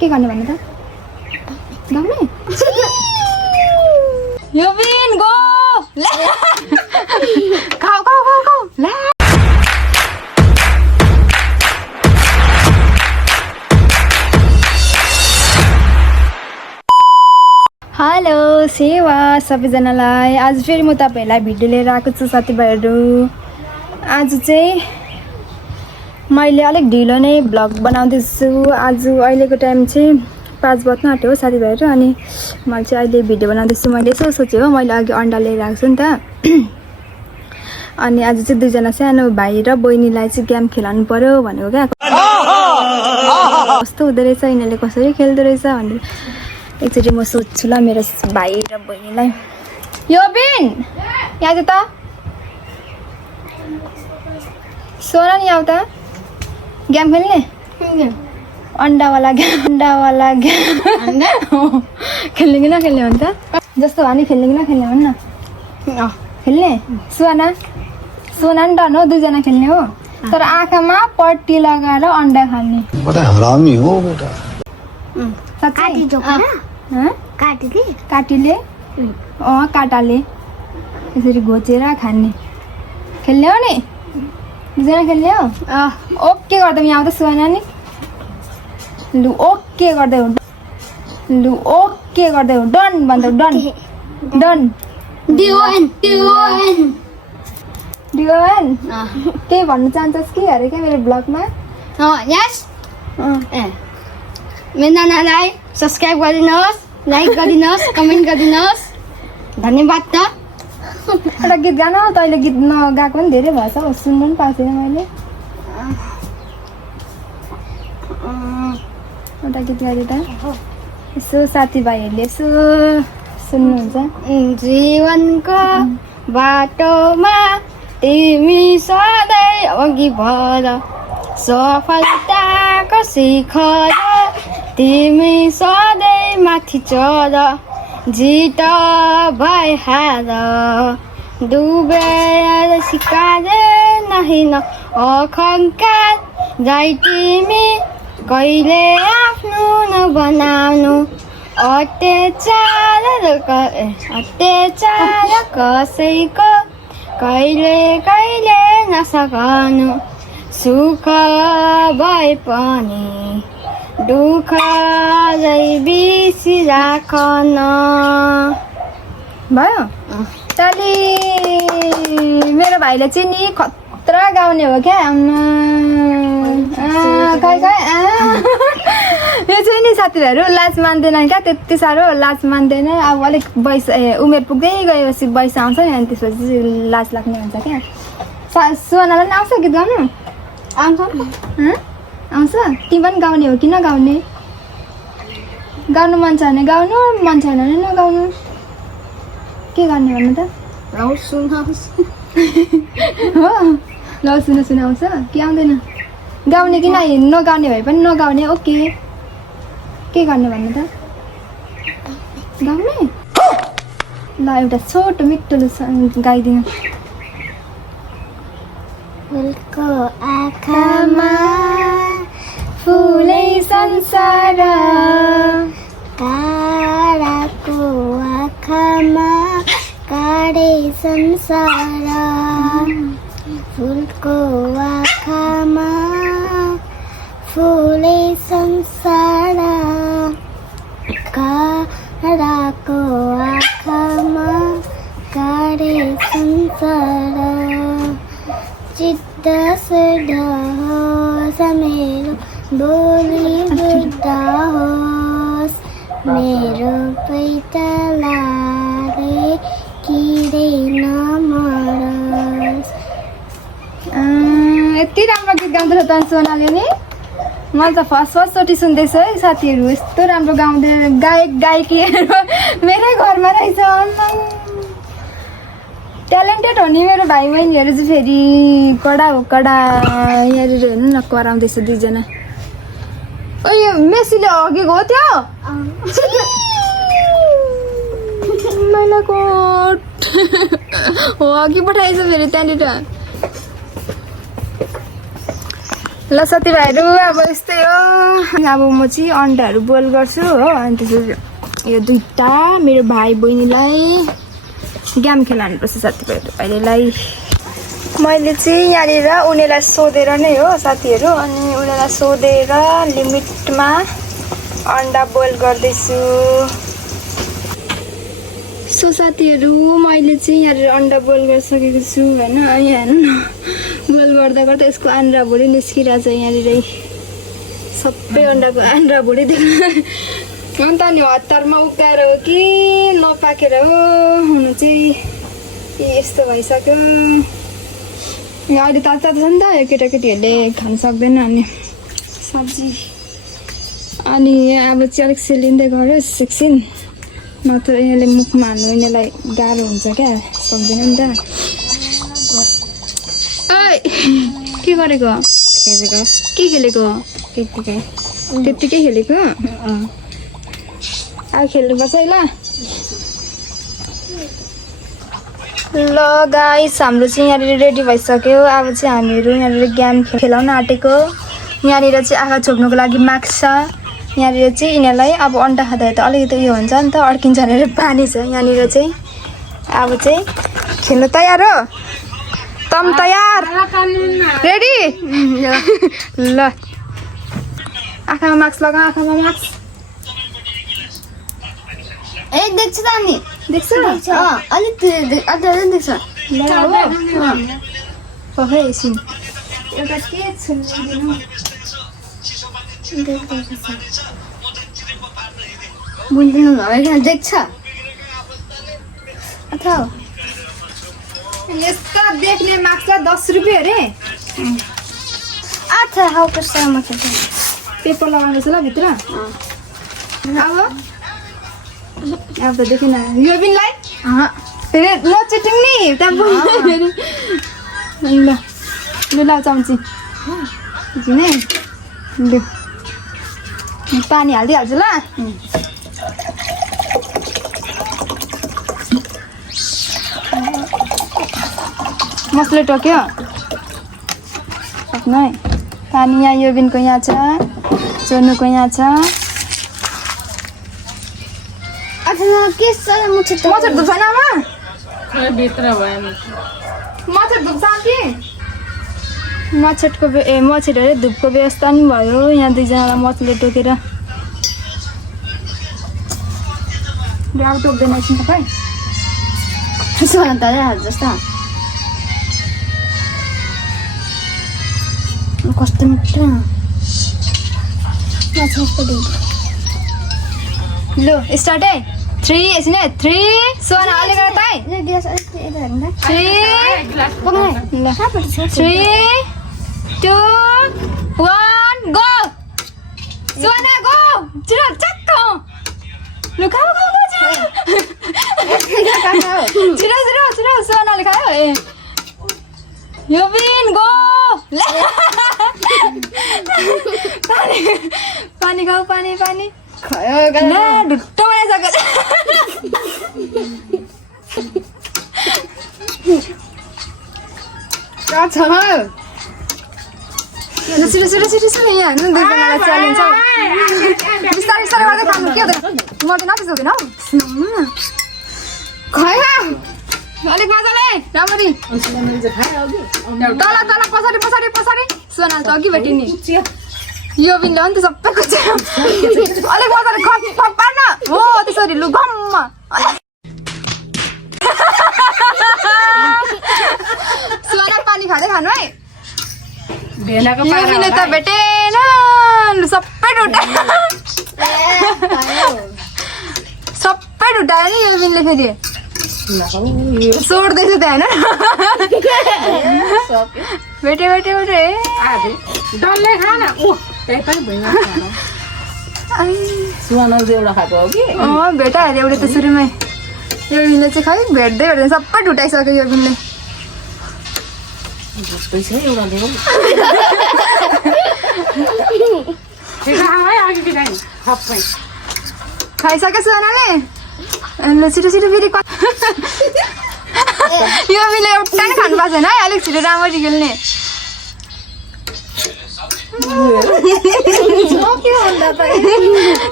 के गर्ने भन्नु त गाउने यो बिन गो खाऊ खाऊ खाऊ खाऊ ला हेलो सेवा सबैजनालाई आज फेरि म तपाईँहरूलाई भिडियो लिएर आएको छु साथीभाइहरू। आज चाहिँ मैले अलिक ढिलो नै भ्लग बनाउँदैछु। आज अहिलेको टाइम चाहिँ 5 बज्न आँट्यो हो साथीभाइहरू। अनि मैले चाहिँ अहिले भिडियो बनाउँदैछु। मैले यसो सोचेँ हो, मैले अघि अन्डा लिएर आएको छु नि त। अनि आज चाहिँ दुईजना सानो भाइ र बहिनीलाई चाहिँ गेम खेलाउनु पर्यो भनेको क्या, कस्तो हुँदो रहेछ यिनीहरूले कसरी खेल्दो रहेछ भनेर एकचोटि म सोध्छु ल मेरो भाइ र बहिनीलाई। यो बिन यहाँ त सोना नि आऊ त गेम खेल्ने अन्डावाला गेम खेल्ने कि नखेल्ने हो नि त जस्तो भए नि खेल्ने कि नखेल्ने भन् न खेल्ने सोना नि डन हो दुईजना खेल्ने हो तर आँखामा पट्टी लगाएर अन्डा खाने काटीले काँटाले यसरी घोचेर खाने खेल्ने हो नि दुईजना खेल्ने हो। ओके गर्दा यहाँ आउँदा सुहाना नि लु ओके गर्दै हो डन भन्दा डन डिओएन के भन्नु चाहन्छस् कि अरे क्या मेरो ब्लगमा? यस मेरो नानालाई सब्सक्राइब गरिदिनुहोस्, लाइक गरिदिनुहोस्, कमेन्ट गरिदिनुहोस्। धन्यवाद त। एउटा गीत गान तैँले गीत नगाएको पनि धेरै भएछ हो, सुन्नु पनि पाएको छैन मैले। एउटा गीत गाइदियो त यसो साथीभाइहरूले यसो सुन्नुहुन्छ। जीवनको बाटोमा तिमी सधैँ अघि बढ, सफलताको शिखर तिमी सधैँ माथि चढ, जित भए हार डुबेर सिकारे नहिन अहङ्कार जाइ तिमी कहिले आफ्नो नबनाउनु, अत्याचार कसैको कहिले कहिले नसगाउनु, सुख भए पनि दुःख बिर्सिराखन। भयो चली मेरो भाइले चाहिँ नि खतरा गाउने हो क्या। यो चाहिँ नि साथीभाइहरू लाज मान्दैन क्या, त्यति साह्रो लाज मान्दैन। अब अलिक वयस उमेर पुग्दै गएपछि वयस आउँछ नि अनि त्यसपछि लाज लाग्ने हुन्छ क्या। सुहानालाई पनि आउँछ गीत गाउनु? आउँछ तिमी पनि गाउने हो कि नगाउने? गाउनु मन छ भने गाउनु, मन छैन भने नगाउनु। के गर्ने भन्नु त? हो ल सुन आउँछ कि आउँदैन? गाउने कि नगाउने भए पनि नगाउने। ओके के गर्ने भन्नु त? गाउने ल एउटा छोटो मिठो गाइदिनु। फुलको आँखामा फुलै संसार, काँडाको आँखामा काँडै संसार, फुलको आँखामा फुलै संसार, काँडाको आँखामा काँडै संसार, चित्त शुद्ध होस् मेरो बोली बुद्ध होस्, मेरो पैतालाले किरै नमरोस्। यति राम्रो गीत गाउँदो रहेछ त सोनाले नि। मैले त फर्स्टचोटि सुन्दैछु है साथीहरू, यस्तो राम्रो गाउँदै गायकीहरू मेरै घरमा रहेछ। ट्यालेन्टेड हो नि मेरो भाइ बहिनीहरू चाहिँ फेरि कडा हो कडा। यहाँनिर हेर्नु न कराउँदैछ दुईजना। यो मेसीले हगेको हो त्यो मैलाकोट हो अघि पठाएछ फेरि त्यहाँनिर। ल साथीभाइहरू अब यस्तै हो। अब म चाहिँ अन्डाहरू बोइल गर्छु हो। अनि त्यसपछि यो दुईटा मेरो भाइ बहिनीलाई गेम खेलाउनुपर्छ साथीभाइहरू अहिलेलाई। मैले चाहिँ यहाँनिर उनीहरूलाई सोधेर नै हो साथीहरू, अनि उनीहरूलाई सोधेर लिमिटमा अन्डा बोइल गर्दैछु। सो साथीहरू मैले चाहिँ यहाँनिर अन्डा बोइल गरिसकेको छु होइन। यहाँ हेर्नु न, बोइल गर्दा गर्दा यसको आन्द्राभुँडी निस्किरहेको छ यहाँनिर, सबै अन्डाको आन्द्राभुँडी देख्नु। अन्त नि हतारमा उकाएर हो कि नपाकेर हो, हुनु चाहिँ यस्तो भइसक्यो। अहिले तातो तातो छ नि त, यो केटाकेटीहरूले खानु सक्दैन अनि सब्जी। अनि अब चाहिँ अलिक सेलिँदै गरोस् एकछिन, नत्र यिनीहरूले मुखमा हाल्नु यिनीहरूलाई गाह्रो हुन्छ क्या, सक्दैन नि त। ओइ के गरेको? खेलेको के खेलेको? त्यतिकै त्यत्तिकै खेलेको? अब खेल्नुपर्छ है ल। ल गाइस हाम्रो चाहिँ यहाँनिर रेडी भइसक्यो। अब चाहिँ हामीहरू यहाँनिर गेम खेलाउन आँटेको। यहाँनिर चाहिँ आँखा छोप्नुको लागि मार्क्स छ। यहाँनिर चाहिँ यिनीहरूलाई अब अन्डा खाँदा त अलिकति उयो हुन्छ नि त, अड्किन्छ भनेर पानी छ यहाँनिर चाहिँ। अब चाहिँ खेल्नु तयार हो? तम तयार? रेडी? ल आँखामा मार्क्स लगा, आँखामा मार्क्स। ए देख्छ त अनि देख्छ? अलिक अलिक देख्छ। ल हो खै एकछिन एउटा के छुनिदिनु। बुझ्नु नभइकन देख्छ अथवा यस्तो देख्ने मार्क्स 10 रुपियाँ अरे। अच्छा हौ कसैमा छ पेपर लगाउनुपर्छ ल भित्र। अब त देखेन यो बिनलाई फेरि न चिटिङ नि त्यहाँ फेरि। ल ल ल चम्ची किने लु पानी हालिदिइहाल्छु ल। मसले टोक्यो सक्नु है। पानी यहाँ यो बिनको यहाँ छ, चोर्नुको यहाँ छ। के छ मच्छर धुप छैन आमा? भित्र भएन मच्छर धुप छ कि? मच्छरको मच्छर अरे धुपको व्यवस्था नि भयो यहाँ। दुईजनालाई मच्छरले टोकेर अब टोक्दैन एकछिन तपाईँ। जस्तो कस्तो मिठो लु स्टार्ट है। 3 एकछिन है 3 सोना अलिक तपाईँ 3 2 1 गो। सोना गो छिटो चक्क लु खाऊ खाऊ छिटो छिटो छिटो सोनाले खायो। ए यो बिन गो पानी पानी खाऊ पानी पानी ढुट्टो बनाइसक्यो। छिटो छिटो छिटो छिटो यहाँ हेर्नु दुईजनालाई च्यालेन्ज छ। बिस्तारै बिस्तारै गर्दै खानु के हुँदैन, म त नपिस हुँदैन हौ। खै अलिक मजाले राम्ररी तल तल पछाडि पछाडि पछाडि। सोनाल त अघि भेटिने यो बिनले हो नि त सबै कुछ। अलिक मजाले खप पार्न हो त्यसरी लु घम्म। सोना पानी खाँदै खानु है। भेनाको यो बिनले त भेटेन लु सबै ढुटायो सबै ढुटायो नि यो बिनले। फेरि सोड्दैछ त्यहाँ होइन। भेटे भेटे भेटे डल्लै खान त्यही पनि भुइँमा सुहाना एउटा खाएको हो कि भेटाइहाल्यो एउटै त सुरुमै। यो बिनले चाहिँ खै भेट्दै भेट्दैन सबै ढुटाइसक्यो यो बिनले। खाइसक्यो सुहानाले। ल छिटो छिटो फेरि यो बिनले एउटा नि खानु पाएको छैन है। अलिक छिटो राम्ररी खेल्ने।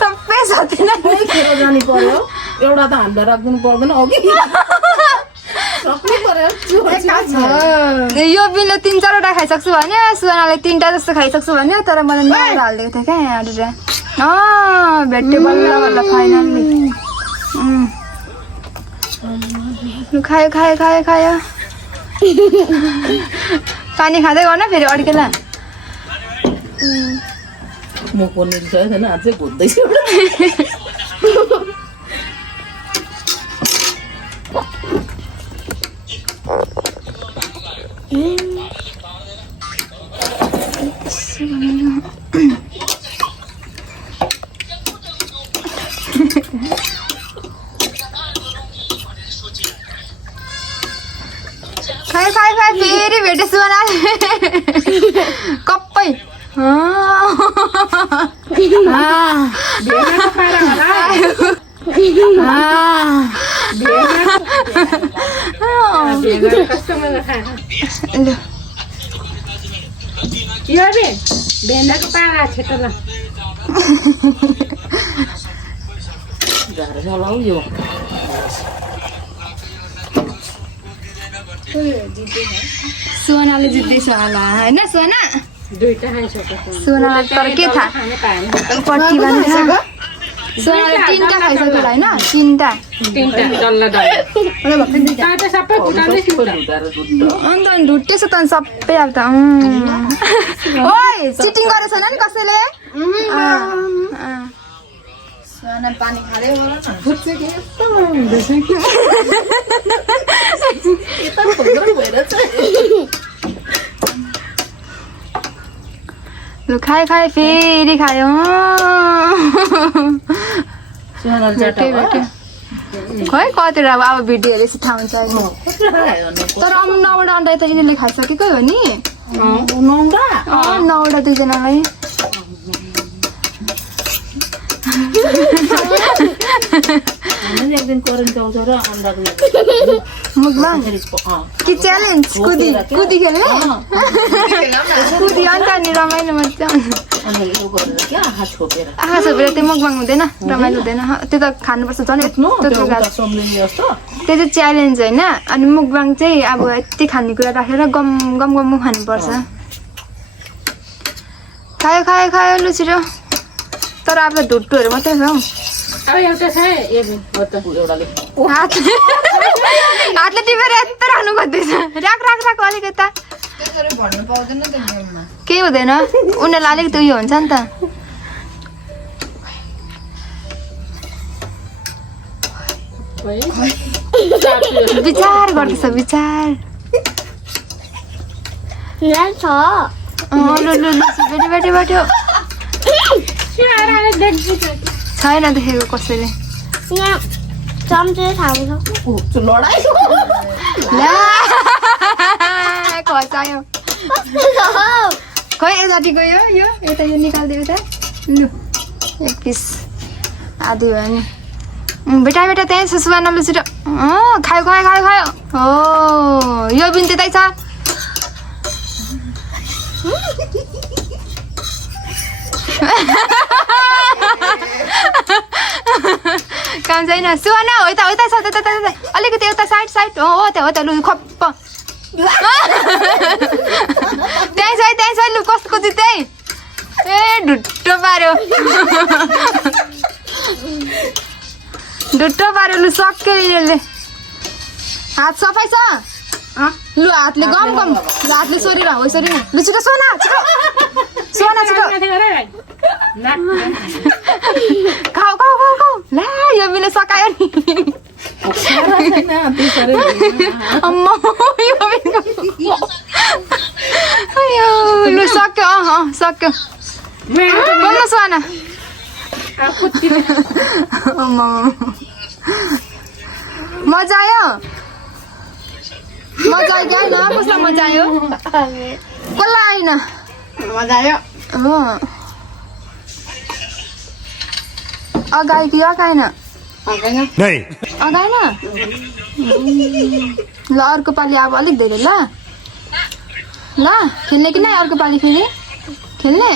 सबै साथी नै खेर जानु पर्यो एउटा त हामीलाई राख्दिनु पर्दैन अघि सक्नु पर्यो यो बिनले 3-4वटा खाइसक्छु भन्यो सुनाले 3टा जस्तो खाइसक्छु भन्यो तर मैले 9 हालिदिएको थिएँ क्या यहाँनिर भेट्यो बल्ल बल्ल फाइनल्ली खायो खायो खायो खायो पानी खाँदै गर्न फेरि अड्केला म पनिर छैन अझै घोज्दैछु खायो खायो खायो फेरि भेटे सुनाले कप्पै भेन्डाको पारा छिटो ल चलाउ यो सुनाले जित्दैछ होला होइन सुना दुईटा खाइसकेको सुनालाई तर के थाहा पट्टी बाँध्छ सुनाले 3टा खाइसक्यो होला होइन 3टा डल्ला डल्ला सबै फुटाउँदैछु अन्त ढुट्टेछ त सबै अब त ओइ चिटिङ गरेछ नि कसैले पानी खाँदै लु खायो खायो फेरि खायो खै कतिवटा अब भिडियो हेरेपछि थाहा हुन्छ तर अब 9वटा अन्डा त यिनीहरूले खाइसकेकै हो नि 9वटा 2जनालाई एक दिन करेन्ट आउँछ र अन्डाको मुखमा कि च्यालेन्ज कुदी कुदी खेल्ने कुदी अन्त नि रमाइलो मजा आँखा छोपेर त्यो मुखबाङ हुँदैन रमाइलो हुँदैन त्यो त खानुपर्छ झन् त्यो चाहिँ च्यालेन्ज होइन अनि मुखबाङ चाहिँ अब यति खानेकुरा राखेर गम गम गम खानुपर्छ खायो खायो खायो लु छिटो तर अब ढुट्टुहरू मात्रै छ हौ अब एउटा छ हातले टिपेर यता राख्नु खोज्दैछ राख राख राख अलिक यता केही हुँदैन उनीहरूलाई अलिकति उयो हुन्छ नि त विचार गर्दैछ विचार लु लु लु बेटी बेटी बेट्यो छैन देखेको कसैले खसायो खै यताति गयो यो यता यो निकालिदियो त लु एक पिस आधी भयो नि बेटा बेटा त्यहीँ छ सुवाना लु छिटो खायो खायो खायो खायो हो यो बिन त्यतै छ काम छैन सुवाना हो यता छ त्यता अलिकति एउटा साइड साइड हो त लु खप्प त्यहीँ छ लु कसको चाहिँ त्यही ए ढुट्टो पार्यो लु सक्यो यिनीहरूले हात सफाइ छ लु हातले गम गम लु हातले सोरेर हो यसरी नै लु छिटो सोना छिटो खाऊ खाऊ खाऊ खाऊ ला यो बिना सकायो नि अम्मा लु सक्यो सक्यो बोल्नु सोना अम्मा मजा आयो मजा आयो क्या न कसलाई मजा आयो कसलाई आएन मजा आयो अगायो कि अगाएन अगाएन ल अर्को पालि अब अलिक धेरै ल खेल्ने कि नै अर्को पालि फेरि खेल्ने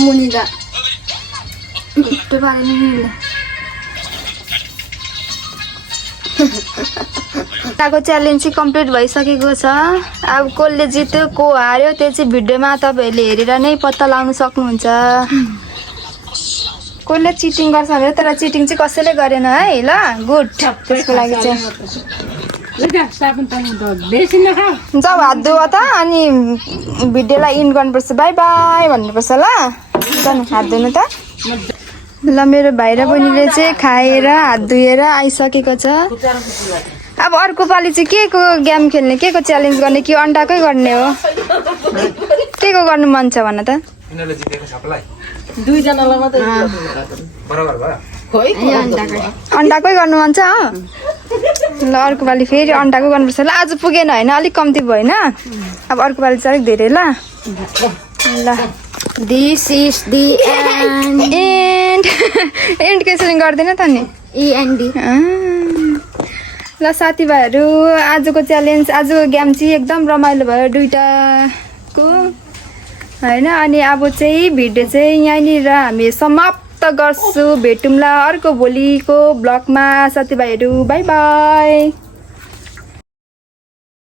मुनिदा घुट्टो पारेर मिल्ने ताको च्यालेन्ज चाहिँ कम्प्लिट भइसकेको छ। अब कसले जित्यो को हार्यो त्यो चाहिँ भिडियोमा तपाईँहरूले हेरेर नै पत्ता लगाउन सक्नुहुन्छ। कसले चिटिङ गर्छ भने तर चिटिङ चाहिँ कसैले गरेन है। ल गुड त्यसको लागि चाहिँ जाऊ हात धुवा त अनि भिडियोलाई इन्ड गर्नुपर्छ। बाई बाई भन्नुपर्छ ल। जानु हात धुनु त। ल मेरो भाइ र बहिनीले चाहिँ खाएर हात धुएर आइसकेको छ। अब अर्को पालि चाहिँ के को गेम खेल्ने के को च्यालेन्ज गर्ने कि अन्डाकै गर्ने हो के को गर्नु मन छ भन त। दुईजनालाई मात्रै अन्डाकै गर्नु मन छ। ल अर्को पालि फेरि अन्डाकै गर्नुपर्छ। ल आज पुगेन होइन अलिक कम्ती भयो होइन। अब अर्को पालि चाहिँ अलिक धेरै ल। ल this is the and and कसरी गर्दैन त नि END। ल साथीभाइहरू आजको च्यालेन्ज आजको गेम चाहिँ एकदम रमाइलो भयो दुइटाको होइन। अनि अब चाहिँ भिडियो चाहिँ यहीँनिर हामी समाप्त गर्छु। भेटौँला अर्को भोलिको ब्लगमा साथीभाइहरू। By by.